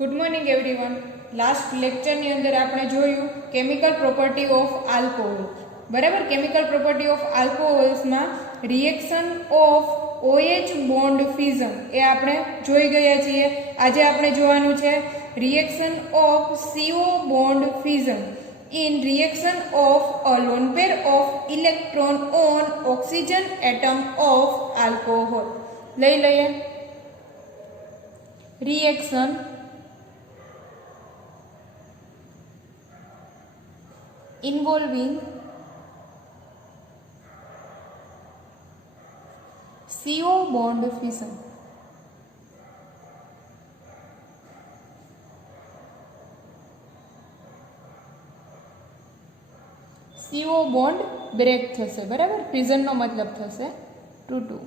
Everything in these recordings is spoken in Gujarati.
Good morning everyone. Last lecture ની અંદર આપણે જોયું કેમિકલ પ્રોપર્ટી ઓફ આલ્કોહોલ, બરાબર। કેમિકલ પ્રોપર્ટી ઓફ આલ્કોહોલ્સ માં reaction of OH bond fusion એ આપણે જોઈ ગયા છીએ। આજે આપણે જોવાનું છે reaction of CO bond fusion in reaction of a lone pair of electron on oxygen atom of alcohol। લઈ લઈએ reaction involving CO bond fission। CO bond break થશે, બરાબર। ફ્યુઝન નો મતલબ થશે 2-2।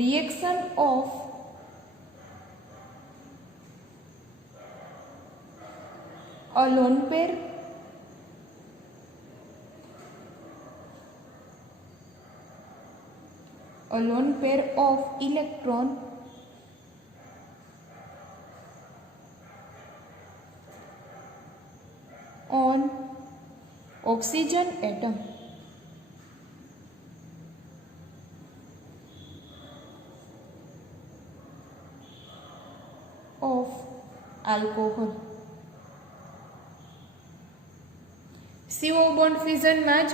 Reaction of a lone pair of electron on oxygen atom of alcohol। CO bond fusion માં જ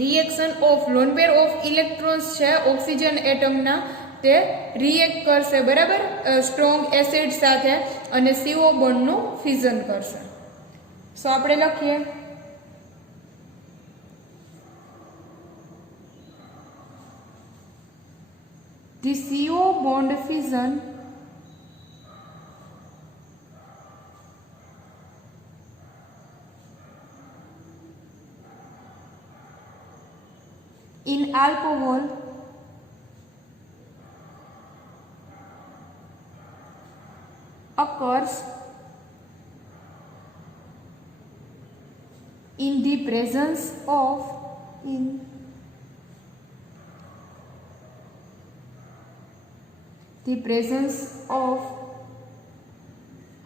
reaction of loan pair of electrons છે ઓક્સિજન એટમના, તે રિએક્ટ કરશે, બરાબર, સ્ટ્રોંગ એસિડ સાથે અને CO બોન્ડનું ફ્યુઝન કરશે। સો આપણે લખીએ the CO bond fusion in alcohol occurs in the presence of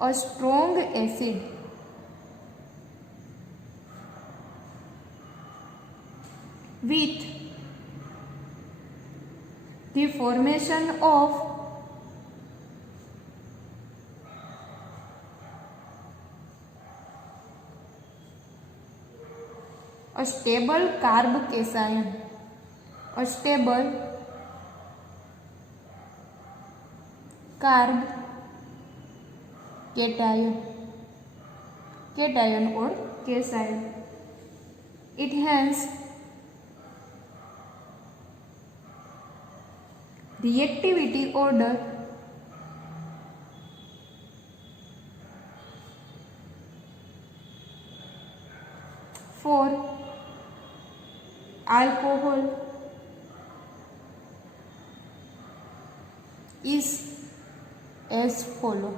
a strong acid with the formation of a stable carb cation, a stable carb cation or cation। It hence reactivity order for alcohol is as follow।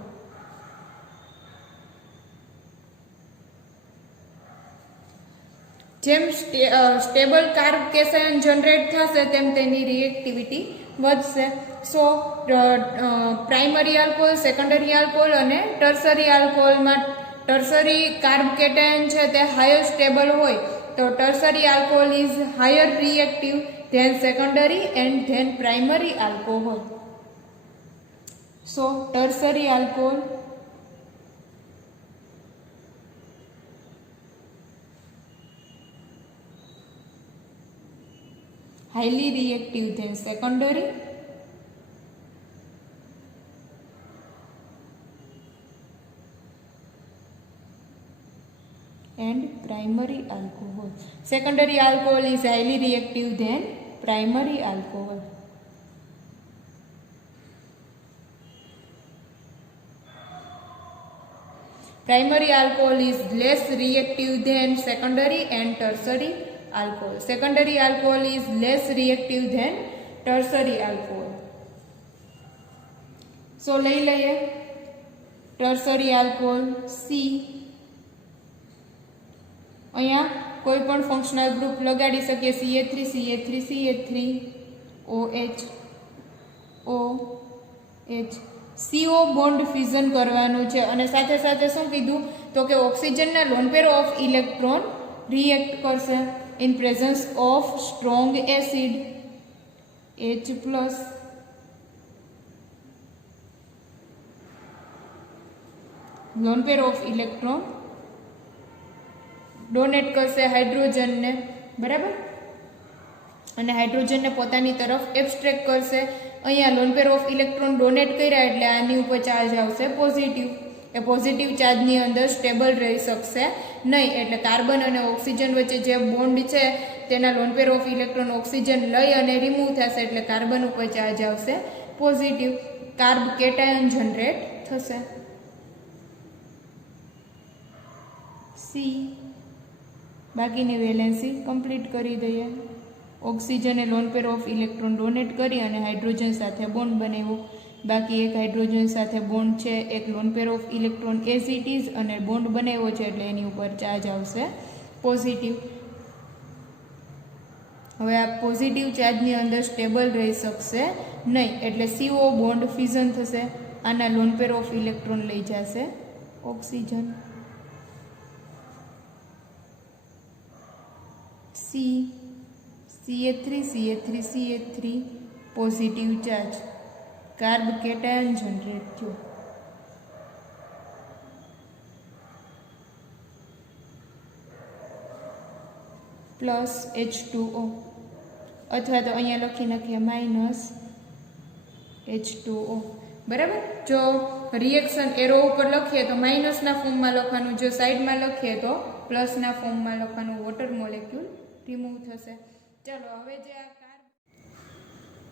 જેમ સ્ટેબલ કાર્બ કેશન જનરેટ થશે તેમ તેની રિએક્ટિવિટી વધશે। So primary alcohol, secondary alcohol અને ટર્સરી આલ્કોહોલમાં ટર્સરી કાર્બ કેટાયન છે તે હાયર સ્ટેબલ હોય તો tertiary alcohol is higher reactive than secondary and then primary alcohol. So tertiary alcohol highly reactive than secondary and primary alcohol। Secondary alcohol is highly reactive than primary alcohol। Primary alcohol is less reactive than secondary and tertiary alcohol। Secondary alcohol is less reactive than tertiary alcohol। So લઈ લઈએ tertiary alcohol C। અહીંયા કોઈ પણ ફંક્શનલ ગ્રુપ લગાડી શકીએ CH3 CH3 CH3 OH O H CO bond fusion કરવાનું છે અને સાથે સાથે શું કીધું તો કે ઓક્સિજનના lone pair of electron react કરશે in presence of strong acid H plus lone pair of electron donate કરશે હાઇડ્રોજનને, બરાબર, અને હાઇડ્રોજનને પોતાની તરફ એબ્સ્ટ્રેક્ટ કરશે. અહીંયા loan pair of electron donate કર્યા એટલે આની ઉપર ચાર્જ આવશે પોઝિટિવ. એ પોઝિટિવ ચાર્જની અંદર સ્ટેબલ રહી શકશે નહીં, એટલે કાર્બન અને ઓક્સિજન વચ્ચે જે બોન્ડ છે તેના lone pair of electron oxygen લઈ અને રિમૂવ થશે એટલે કાર્બન ઉપર ચાર્જ આવશે પોઝિટિવ. કાર્બ કેટાયન જનરેટ થશે. સી બાકીની વેલેન્સી કમ્પ્લીટ કરી દઈએ. ઓક્સિજને lone pair of electron donate કરી અને હાઇડ્રોજન સાથે બોન્ડ બનાવ્યો. બાકી એક હાઇડ્રોજન સાથે બોન્ડ છે, એક lone pair of electron as it is અને બોન્ડ બનાવ્યો છે એટલે એની ઉપર ચાર્જ આવશે પોઝિટિવ. હવે આ પોઝિટિવ ચાર્જની અંદર સ્ટેબલ રહી શકશે નહીં એટલે CO બોન્ડ ફ્યુઝન થશે. આના લોન પેર ઓફ ઇલેક્ટ્રોન લઈ જશે oxygen. CH3 positive charge, carb cation generate થયો. પ્લસ H2O અથવા તો અહીંયા લખી નાખીએ માઇનસ H2O, બરાબર. જો રિએક્શન એરો ઉપર લખીએ તો માઇનસના ફોર્મમાં લખવાનું, જો સાઈડમાં લખીએ તો પ્લસના ફોર્મમાં લખવાનું. વોટર મોલેક્યુલ રિમૂવ થશે. ચાલો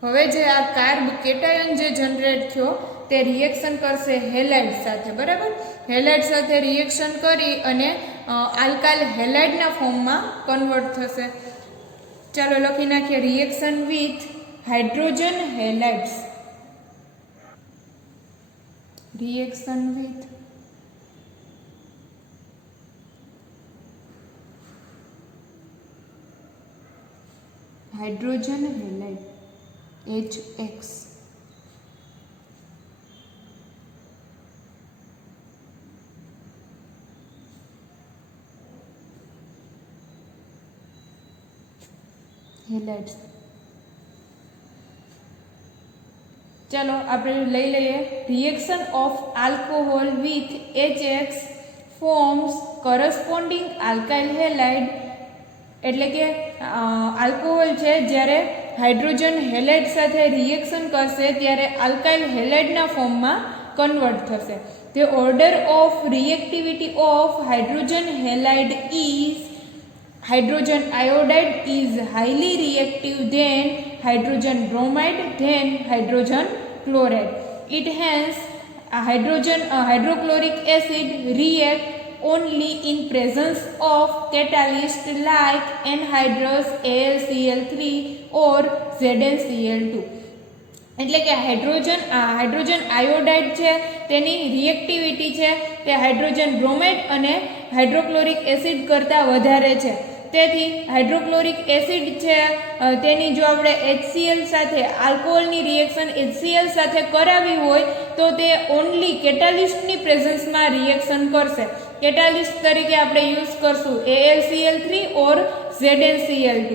હવે જે આ કાર્બ કેટાયન જે જનરેટ થયો તે રિએક્શન કરશે હેલાઇડ સાથે, બરાબર. હેલાઇડ સાથે રિએક્શન કરી અને આલ્કાઇલ હેલાઇડના ફોર્મમાં કન્વર્ટ થશે. ચાલો લખી નાખીએ reaction with hydrogen halides. Reaction with hydrogen halide HX. Halides. ચાલો આપણે લઈ લઈએ reaction of alcohol with HX forms corresponding alkyl halide. એટલે કે આલ્કોહોલ છે જ્યારે હાઇડ્રોજન હેલાઇડ સાથે રિએક્શન કરશે ત્યારે આલ્કાઇલ હેલાઇડના ફોર્મમાં કન્વર્ટ થશે. The order of reactivity of hydrogen halide is hydrogen iodide is highly reactive than hydrogen bromide than hydrogen chloride. It hence hydrochloric acid react only in presence of catalyst like anhydrous AlCl3 or ZnCl2. એટલે કે હાઇડ્રોજન આયોડાઇડ છે તેની રિએક્ટિવિટી છે તે હાઇડ્રોજન બ્રોમાઇડ અને હાઇડ્રોક્લોરિક એસિડ કરતાં વધારે છે. તેથી હાઇડ્રોક્લોરિક એસિડ છે તેની જો આપણે HCl સાથે આલ્કોહોલની રિએક્શન HCl સાથે કરાવી હોય તો તે ઓન્લી કેટાલિસ્ટની પ્રેઝન્સમાં રિએક્શન કરશે. કેટાલિસ્ટ તરીકે આપણે યુઝ કરશું AlCl3 or ZnCl2.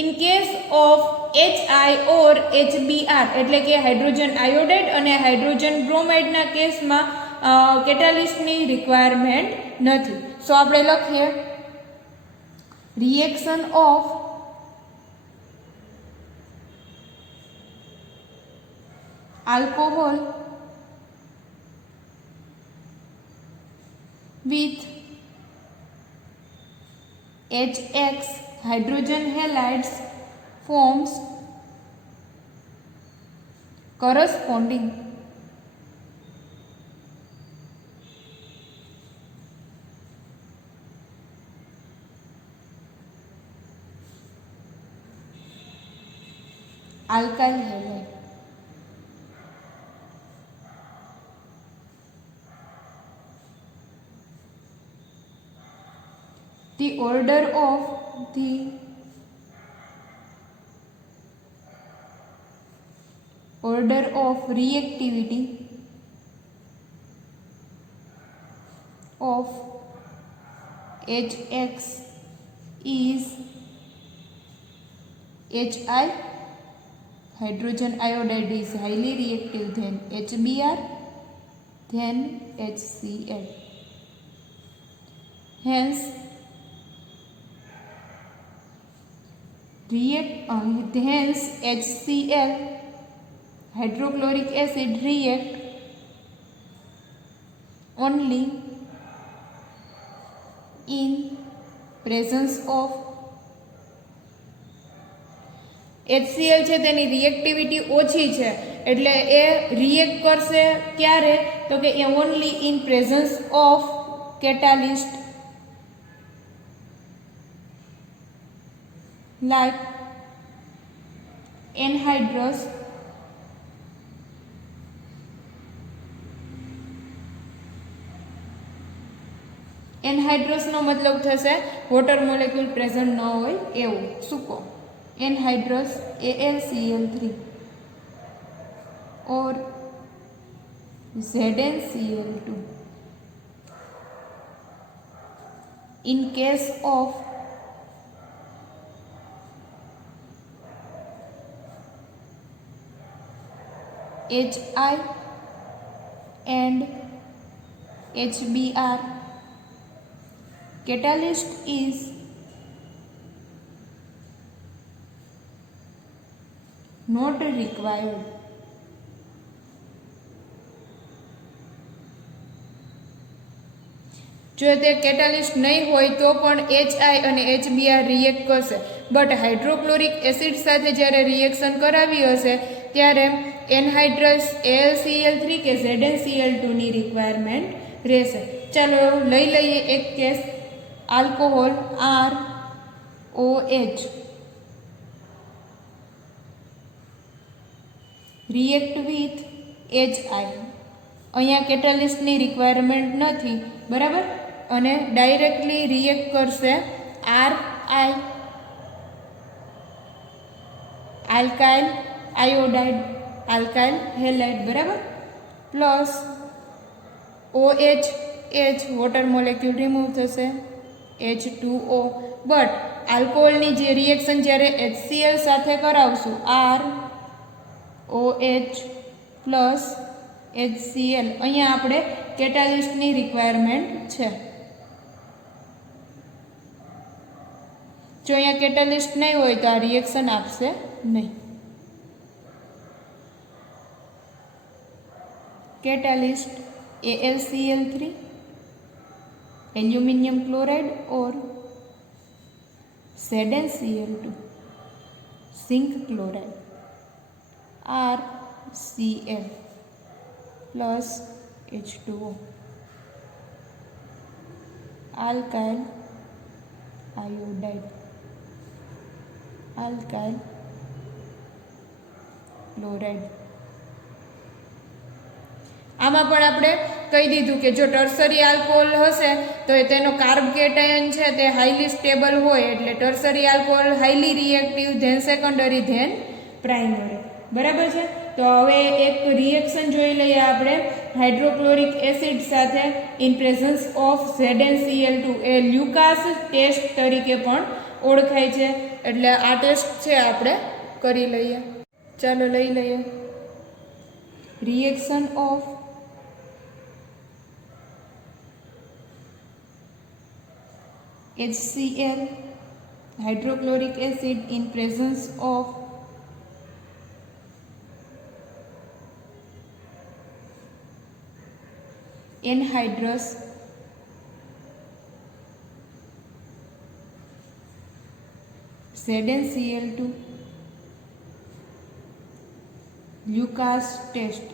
In case of HI or HBr એટલે કે હાઇડ્રોજન આયોડાઇડ અને હાઇડ્રોજન બ્રોમાઇડના કેસમાં કેટાલિસ્ટની રિક્વાયરમેન્ટ નથી. સો આપણે લખીએ reaction of alcohol with HX hydrogen halides forms corresponding alkyl halide. The order of the order of reactivity of HX is HI, hydrogen iodide is highly reactive than HBr, than HCl. Hence HCl, hydrochloric acid, react only in presence of HCl છે તેની રિએક્ટિવિટી ઓછી છે એટલે એ રિએક્ટ કરશે ક્યારે તો કે એ only in presence of catalyst like anhydrous નો મતલબ થશે વોટર મોલેક્યુલ પ્રેઝન્ટ ન હોય એવું સૂકો anhydrous AlCl3 or ZnCl2 in case of HI and HBr, catalyst is not required. જો તે કેટાલિસ્ટ નહીં હોય તો પણ HI અને HBr રિએક્ટ કરશે બટ હાઇડ્રોક્લોરિક એસિડ સાથે જ્યારે રિએક્શન કરાવી હશે ત્યારે એનહાઇડ્રસ AlCl3 કે ZnCl2 ની રિક્વાયરમેન્ટ રહેશે. ચાલો લઈ લઈએ એક case alcohol ROH react with HI. અહીંયા કેટાલિસ્ટની રિક્વાયરમેન્ટ નથી બરાબર અને ડાયરેક્ટલી રિએક્ટ કરશે RI alkyl iodide alkyl halide બરાબર plus OH water molecule remove થશે H2O બટ આલ્કોહોલની જે રિએક્શન જ્યારે HCl સાથે કરાવશું ROH પ્લસ HCl અહીંયા આપણે કેટાલિસ્ટની રિક્વાયરમેન્ટ છે. જો અહીંયા કેટાલિસ્ટ નહીં હોય તો આ રિએક્શન આપશે નહીં. catalyst AlCl3 aluminium chloride or ZnCl2 zinc chloride RCl plus H2O alkyl iodide alkyl chloride. આમાં પણ આપણે કહી દીધું કે જો ટર્સરી આલ્કોહોલ હશે તો તેનો કાર્બ કેટાયન છે તે હાઈલી સ્ટેબલ હોય એટલે tertiary alcohol highly reactive than secondary than primary બરાબર છે. તો હવે એક રિએક્શન જોઈ લઈએ આપણે હાઇડ્રોક્લોરિક એસિડ સાથે ઇન પ્રેઝન્સ ઓફ ZnCl2 એ લ્યુકાસ ટેસ્ટ તરીકે પણ ઓળખાય છે એટલે આ ટેસ્ટ છે આપણે કરી લઈએ. ચાલો લઈ લઈએ reaction of HCl hydrochloric acid in presence of anhydrous ZnCl2 Lucas test.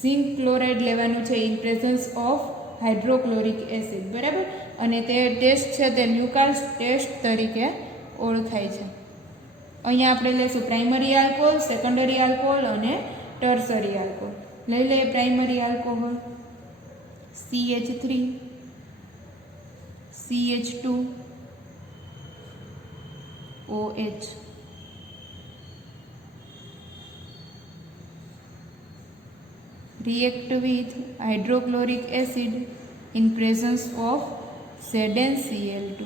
Zinc chloride લેવાનું છે in presence of hydrochloric acid બરાબર અને તે ટેસ્ટ છે તે લ્યુકાસ ટેસ્ટ તરીકે ઓળખાય છે. અહીંયા આપણે લઈશું પ્રાઇમરી આલ્કોહોલ સેકન્ડરી આલ્કોહોલ અને ટર્સરી આલ્કોહોલ. લઈ લઈએ primary alcohol CH3 CH2 OH. React with hydrochloric acid in presence of ZnCl2.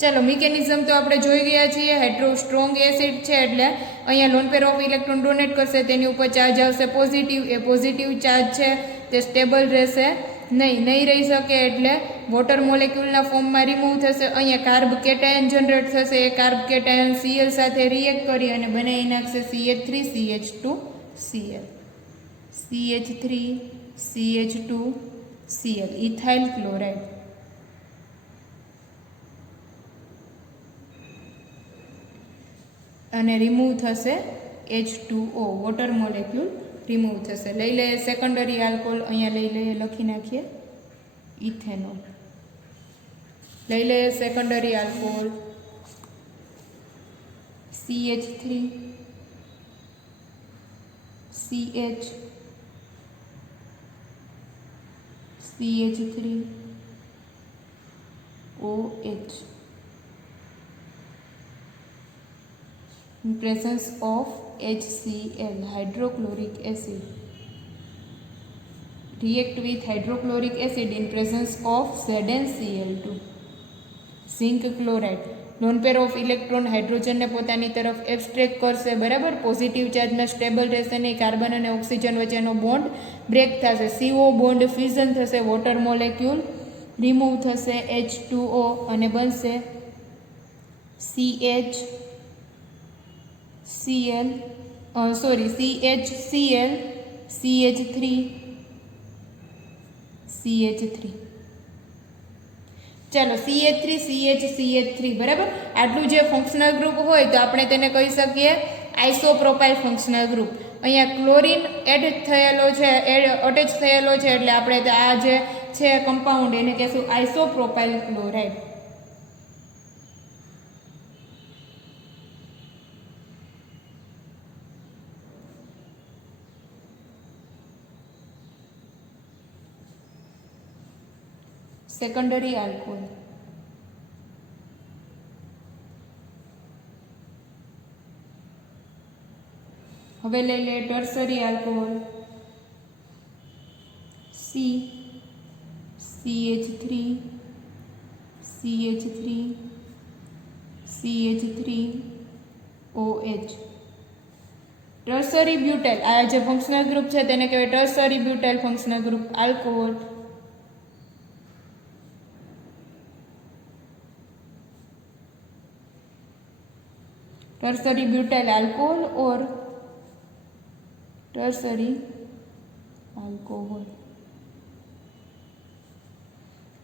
ચાલો મિકેનિઝમ તો આપણે જોઈ ગયા છીએ. હાઇડ્રો સ્ટ્રોંગ એસિડ છે એટલે અહીંયા loan pair of electron donate કરશે, તેની ઉપર ચાર્જ આવશે પોઝિટિવ. એ પોઝિટિવ ચાર્જ છે તે સ્ટેબલ રહેશે નહીં રહી શકે એટલે વોટર મોલેક્યુલના ફોર્મમાં રિમૂવ થશે. અહીંયા કાર્બ કેટાયન જનરેટ થશે. એ કાર્બ કેટાયન Cl સાથે રિએક્ટ કરી અને બનાવી નાખશે CH3CH2Cl. CH3CH2Cl ethyl chloride. અને રિમૂવ થશે H2O, વોટર મોલેક્યુલ રિમૂવ થશે. લઈ લઈએ સેકન્ડરી આલ્કોહોલ. અહીંયા લઈ લઈએ, લખી નાખીએ ઇથેનોલ. લઈ લઈએ secondary alcohol CH3OH in presence of HCl, hydrochloric acid. React with hydrochloric acid in presence of ZnCl2. Zinc chloride. Lone pair of electron હાઇડ્રોજનને પોતાની તરફ એબ્સ્ટ્રેક્ટ કરશે, બરાબર. પોઝિટિવ ચાર્જમાં સ્ટેબલ રહેશે નહીં. કાર્બન અને ઓક્સિજન વચ્ચેનો બોન્ડ બ્રેક થશે. CO બોન્ડ ફ્યુઝન થશે. વોટર મોલેક્યુલ રિમૂવ થશે H2O અને બનશે CHCl, CHCl, ચાલો CH3 બરાબર. આટલું જે ફંક્શનલ ગ્રુપ હોય તો આપણે તેને કહી શકીએ આઇસોપ્રોપાઇલ ફંક્શનલ ગ્રુપ. અહીંયા ક્લોરીન અટેચ થયેલો છે એટલે આપણે આ જે છે કમ્પાઉન્ડ એને કહેશું આઇસોપ્રોપાઇલ ક્લોરાઇડ. Secondary alcohol. હવે લઈ લે tertiary alcohol CH3OH. Tertiary butyl. આ જે ફંક્શનલ ગ્રુપ છે તેને કહેવાય tertiary butyl functional group alcohol. tertiary butyl alcohol or tertiary alcohol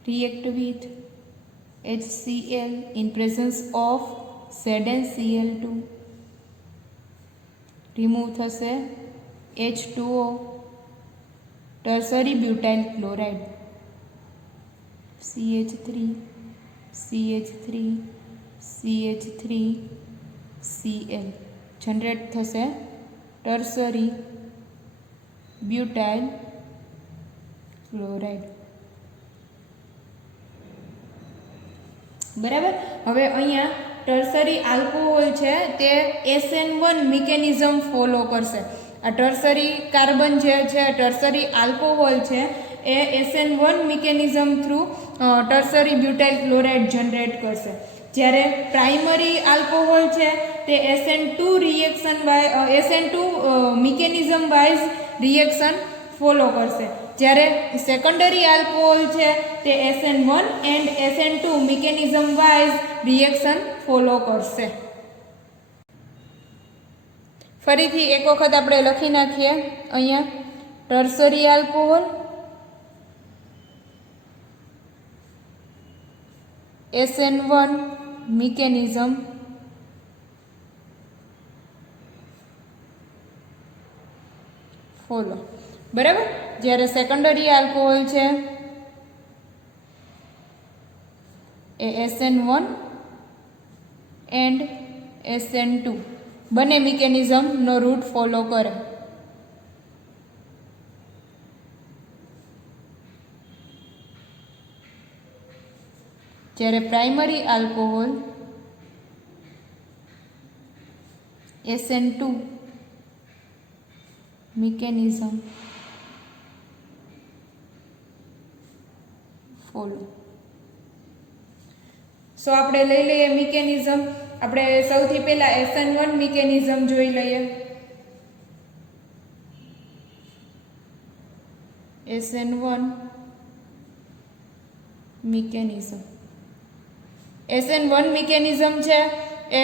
react with HCl in presence of ZnCl2 remove થશે H2O tertiary butyl chloride CH3CL generate થશે ટર્સરી બ્યુટાઇલ ક્લોરાઇડ. બરાબર. હવે અહીંયા ટર્સરી આલ્કોહોલ છે તે SN1 મિકેનિઝમ ફોલો કરશે. આ ટર્સરી કાર્બન જે છે ટર્સરી આલ્કોહોલ છે એ SN1 mechanism through tertiary butyl chloride generate કરશે. જ્યારે પ્રાઇમરી આલ્કોહોલ છે તે SN2 reaction SN2 mechanism wise reaction follow કરશે. જ્યારે સેકન્ડરી આલ્કોહોલ છે તે SN1 and SN2 mechanism wise reaction follow કરશે. ફરીથી એક વખત આપણે લખી નાખીએ અહીંયા tertiary alcohol SN1 mechanism follow. બરાબર. જ્યારે સેકન્ડરી આલ્કોહોલ છે એ SN1 એન્ડ SN2 બંને મિકેનિઝમનો રૂટ ફોલો કરે. જ્યારે primary alcohol SN2 mechanism follow. સો આપણે લઈ લઈએ મિકેનિઝમ. આપણે સૌથી પહેલા SN1 મિકેનિઝમ જોઈ લઈએ. SN1 mechanism. SN1 મિકેનિઝમ છે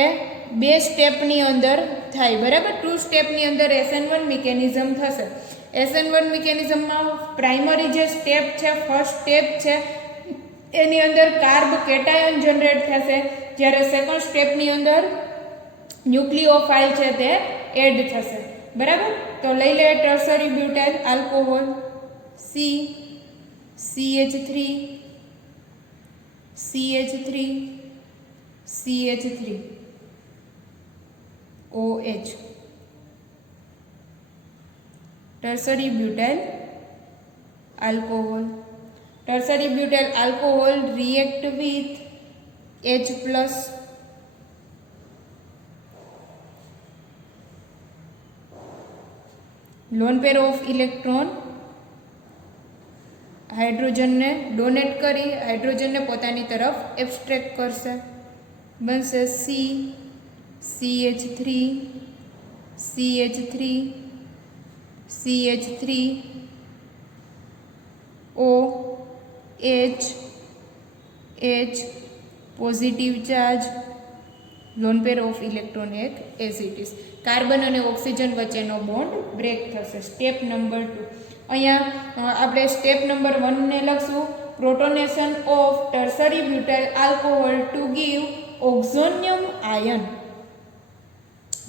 એ 2 સ્ટેપની અંદર થાય, બરાબર. 2 સ્ટેપની અંદર SN1 મિકેનિઝમ થશે. SN1 મિકેનિઝમમાં પ્રાઇમરી જે સ્ટેપ છે, ફર્સ્ટ સ્ટેપ છે, એની અંદર કાર્બ કેટાયન જનરેટ થશે, જ્યારે સેકન્ડ સ્ટેપની અંદર ન્યુક્લિયોફાઇલ છે તે એડ થશે, બરાબર. તો લઈ લે tertiary butyl alcohol CH3 OH, tertiary butyl alcohol. Tertiary butyl alcohol react with H+, lone pair of electron, હાઇડ્રોજનને ડોનેટ કરી હાઇડ્રોજનને પોતાની તરફ એબ્સ્ટ્રેક્ટ કરશે. બનશે CH3 OH, positive charge, lone pair of electron એક એસિટીસ. કાર્બન અને ઓક્સિજન વચ્ચેનો બોન્ડ બ્રેક થશે. Step number 2. અહીંયા આપણે સ્ટેપ નંબર 1 ને લખશું, protonation of tertiary butyl alcohol to give oxonium ion.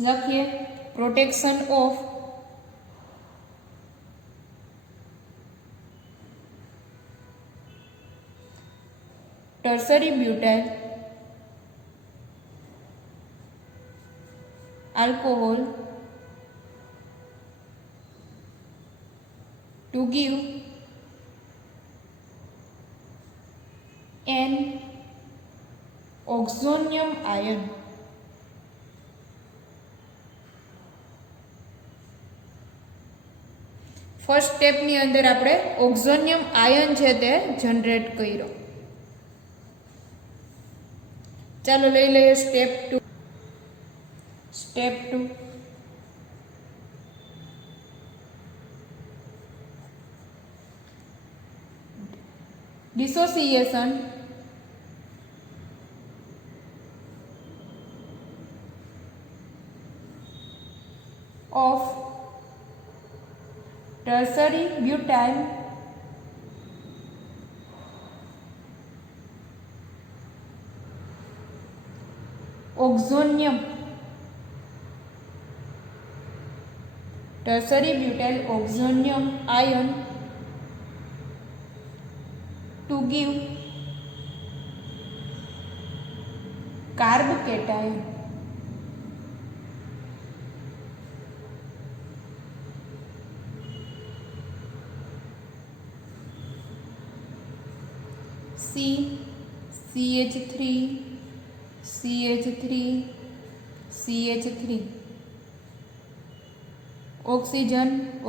લખીએ protection of tertiary butyl alcohol to give an oxonium ion. First સ્ટેપની અંદર આપણે ઓક્ઝોનિયમ આયન છે તે જનરેટ કર્યો. ચાલો લઈ લઈએ step 2. Step 2. Dissociation of tertiary butyl oxonium tertiary butyl oxonium ion to give carb cation. CH3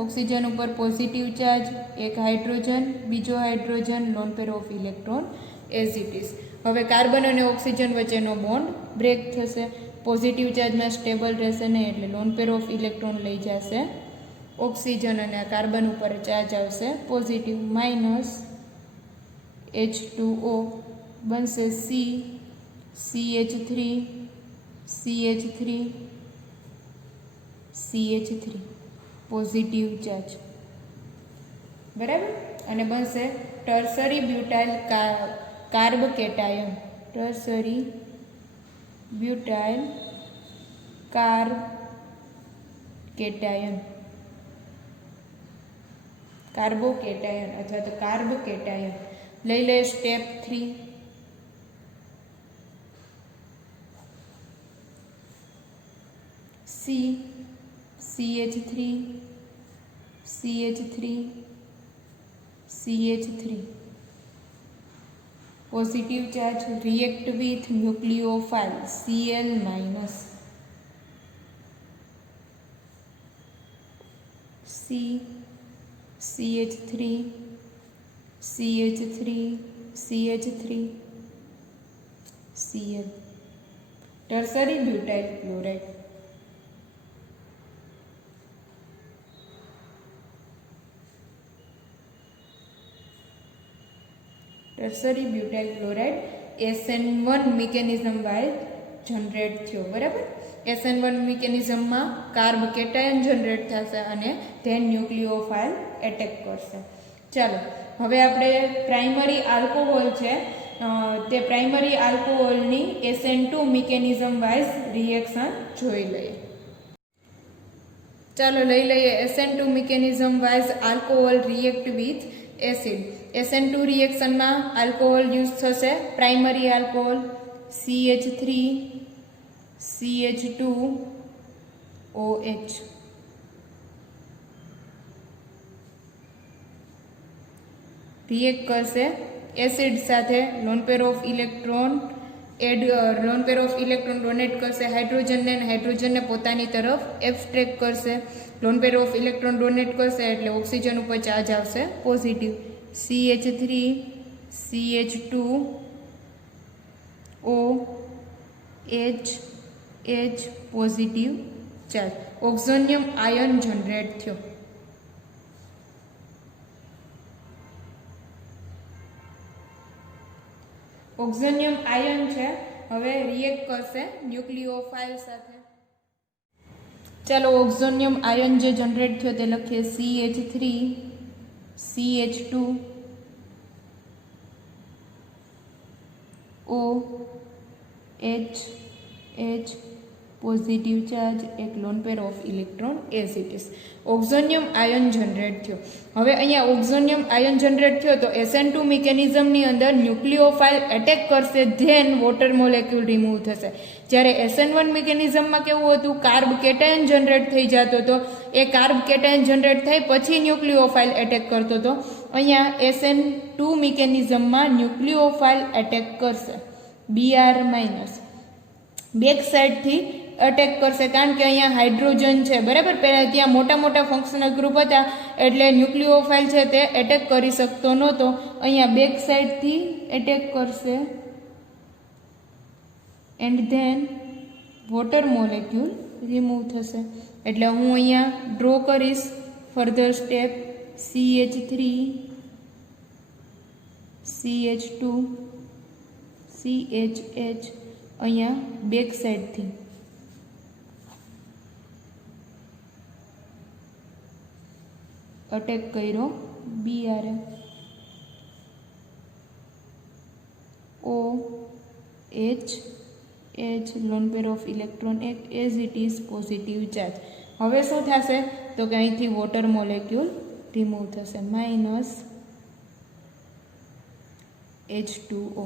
oxygen ઉપર પોઝિટિવ ચાર્જ, એક હાઇડ્રોજન, બીજો hydrogen, lone pair of electron as it is. હવે કાર્બન અને ઓક્સિજન વચ્ચેનો બોન્ડ બ્રેક થશે. પોઝિટિવ ચાર્જમાં સ્ટેબલ રહેશે નહીં, એટલે લોન પેર ઓફ ઇલેક્ટ્રોન લઈ જશે ઓક્સિજન અને આ કાર્બન ઉપર ચાર્જ આવશે પોઝિટિવ, માઇનસ H2O બનશે CH3 પોઝિટિવ ચાર્જ, બરાબર. અને બનશે tertiary butyl carb cation. Tertiary butyl carb cation, carbocation અથવા તો કાર્બ કેટાયન. લઈ લે step 3. CH3 positive charge react with nucleophile Cl minus. CH3 CH3 CH3 Cl tertiary butyl chloride. Tertiary butyl chloride SN1 mechanism wise generate થયો. બરાબર. SN1 મિકેનિઝમમાં કાર્બ કેટાયન જનરેટ થશે અને ધેન ન્યુક્લિયોફાઇલ એટેક કરશે. ચાલો હવે આપણે પ્રાઇમરી આલ્કોહોલ છે તે પ્રાઇમરી આલ્કોહોલની SN2 મિકેનિઝમ વાઇઝ રિએક્શન જોઈ લઈએ. ચાલો લઈ લઈએ SN2 mechanism wise alcohol react with acid. SN2 રિએક્શનમાં આલ્કોહોલ યુઝ થશે primary alcohol CH3 CH2OH. React કરશે એસિડ સાથે lone pair of electron donate કરશે હાઇડ્રોજનને, હાઇડ્રોજનને પોતાની તરફ એબ્સ્ટ્રેક્ટ કરશે. Lone pair of electron donate કરશે એટલે ઓક્સિજન ઉપર ચાર્જ આવશે positive. CH3 CH2OH positive charge. Oxonium ion generate થયો. ઓક્ઝોનિયમ આયન છે હવે રિએક્ટ કરશે ન્યુક્લિયોફાઇલ સાથે. ચાલો ઓક્ઝોનિયમ આયન જે જનરેટ થયો તે લખીએ CH3 CH2OH પોઝિટિવ ચાર્જ, એક lone pair of electron as it is. Oxonium ion generate થયો. હવે અહીંયા ઓક્ઝોનિયમ આયન જનરેટ થયો તો SN2 મિકેનિઝમની અંદર ન્યુક્લિયોફાઇલ એટેક કરશે ધેન વોટર મોલેક્યુલ રિમૂવ થશે. જ્યારે SN1 મિકેનિઝમમાં કેવું હતું, કાર્બ કેટાયન જનરેટ થઈ જતો હતો. એ કાર્બ કેટાયન જનરેટ થઈ પછી ન્યુક્લિયોફાઇલ એટેક કરતો હતો. અહીંયા SN2 મિકેનિઝમમાં ન્યુક્લિયોફાઇલ એટેક કરશે Br માઇનસ, બેક સાઇડથી અટેક કરશે કારણ કે અહીંયા હાઇડ્રોજન છે. બરાબર. પહેલાં ત્યાં મોટા મોટા ફંક્શનલ ગ્રુપ હતા એટલે ન્યુક્લિયોફાઇલ છે તે એટેક કરી શકતો નહોતો. અહીંયા બેક સાઇડથી એટેક કરશે and then water molecule remove થશે. એટલે હું અહીંયા ડ્રો કરીશ further step CH3 CH2 CHH અહીંયા બેક સાઇડથી અટેક કર્યો Br OH lone pair of electron એક as it is positive charge. હવે શું થશે તો કે અહીંથી વોટર મોલેક્યુલ રિમૂવ થશે માઇનસ H2O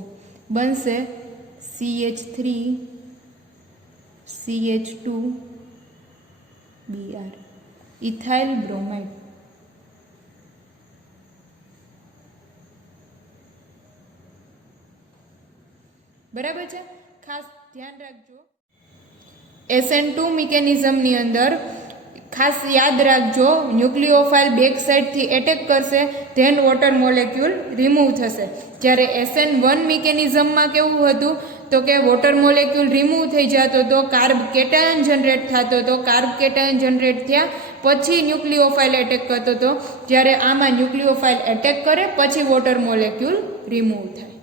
બનશે CH3 CH2Br ઇથાઇલ બ્રોમાઇડ. બરાબર છે. ખાસ ધ્યાન રાખજો SN2 મિકેનિઝમની અંદર ખાસ યાદ રાખજો ન્યુક્લિયોફાઇલ બેક સાઇડથી એટેક કરશે ધેન વોટર મોલેક્યુલ રિમૂવ થશે. જ્યારે SN1 મિકેનિઝમમાં કેવું હતું તો કે વોટર મોલેક્યુલ રિમૂવ થઈ જતો તો કાર્બ કેટાયન જનરેટ થતો હતો. કાર્બ કેટાયન જનરેટ થયા પછી ન્યુક્લિયોફાઇલ એટેક કરતો હતો. જ્યારે આમાં ન્યુક્લિયોફાઇલ એટેક કરે પછી વોટર મોલેક્યુલ રિમૂવ થાય.